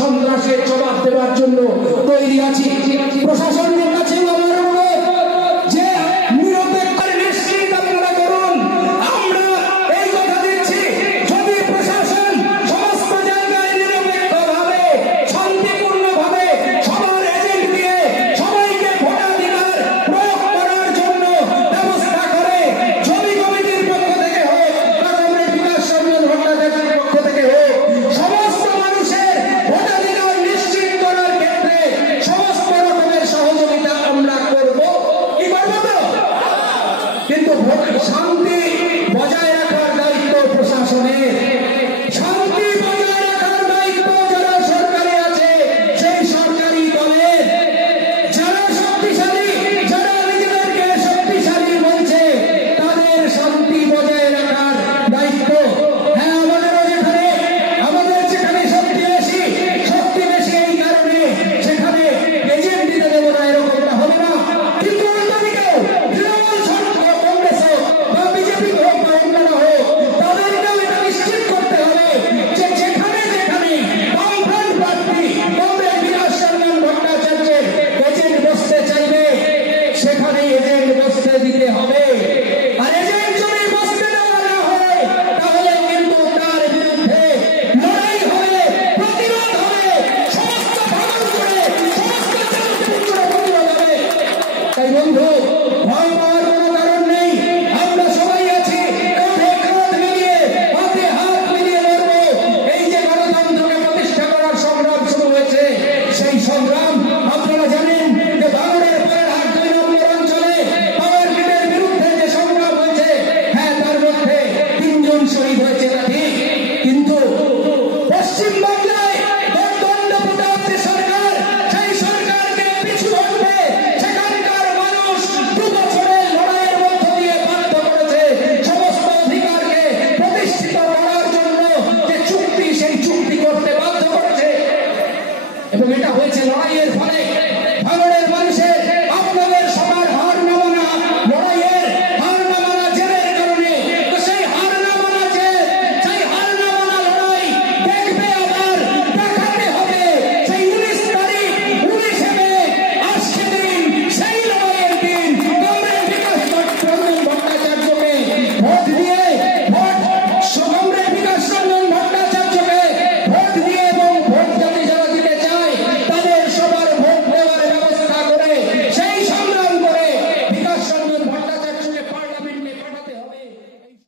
সন্ত্রাসের জবাব দেওয়ার জন্য তৈরি আছি। প্রশাসনের কাছে আমার অনুরোধ যে নিরপেক্ষ নিশ্চিত আপনারা করুন। আমরা এই কথা দিচ্ছি, যদি প্রশাসন সমস্ত জায়গায় নিরপেক্ষভাবে শান্তিপূর্ণভাবে সবার এজেন্ট দিয়ে সবাইকে ভোটাধিকার প্রয়োগ করার জন্য ব্যবস্থা করে, জমি কমিটির পক্ষ থেকে হোক বা কমরেড বিকাশ রঞ্জন ভট্টাচার্যের পক্ষ থেকে হোক, সমস্ত মানুষের ভোটাধিকার নিশ্চিত করার ক্ষেত্রে সমস্ত রকমের সহযোগিতা আমরা করব। কি করবো তো? কিন্তু শান্তি বজায় রাখার দায়িত্ব প্রশাসনের, শান্তি বজায় রাখার দায়িত্ব যারা সরকারে আছে সেই সরকারি দলের, যারা শক্তিশালী, যারা নিজেদেরকে শক্তিশালী বলছে তাদের শান্তি বজায় রাখার দায়িত্ব। হ্যাঁ, আমাদের যেখানে শক্তি বেশি এই কারণে সেখানে এজেন্ট দিতে দেবো না, এরকমটা হবে না। কিন্তু অন্যদিকেও তৃণমূল কংগ্রেস হোক বা বিজেপি হোক বা অন্যান্য হোক, তাদেরকেও এটা নিশ্চিত করতে হবে যে যেখানে বামফ্রন্ট প্রার্থী কমরেড বিকাশ রঞ্জন ভট্টাচার্যের এজেন্ট বসতে চাইবে সেখানে এজেন্ট বসতে দিতে হবে। আর এজেন্ট যদি বসতে দেওয়া না হয় তাহলে কিন্তু তার বিরুদ্ধে লড়াই হবে, প্রতিরোধ হবে, সমস্ত ভাঙন করে সমস্ত প্রতিরোধ হবে। তাই বন্ধু, ভয় পাওয়ার কোনো কারণ নেই। আমরা সবাই আছি, কাঁধে কাঁধ মিলিয়ে, হাতে হাত মিলিয়ে লড়বো। এই যে গণতন্ত্রকে প্রতিষ্ঠা করার সংগ্রাম শুরু হয়েছে, সেই সংগ্রাম আপনারা জানেন যে ভাঙড়ের পরের হাট 2 নম্বর অঞ্চলে পাওয়ার গ্রিডের বিরুদ্ধে যে সংগ্রাম হয়েছে, হ্যাঁ তার মধ্যে 3 জন শহীদ হয়েছে, তা ঠিক। কিন্তু পশ্চিম বাংলায় দণ্ডপ্রতাপ যে সরকার, সেই সরকারকে পিছু হটতে সেখানকার মানুষ 2 বছরের লড়াইয়ের মধ্য দিয়ে বাধ্য করেছে। সমস্ত অধিকারকে প্রতিষ্ঠিত করার জন্য যে চুক্তি, সেই চুক্তি করতে বাধ্য করেছে এবং এটা হয়েছে লড়াইয়ের ফলে।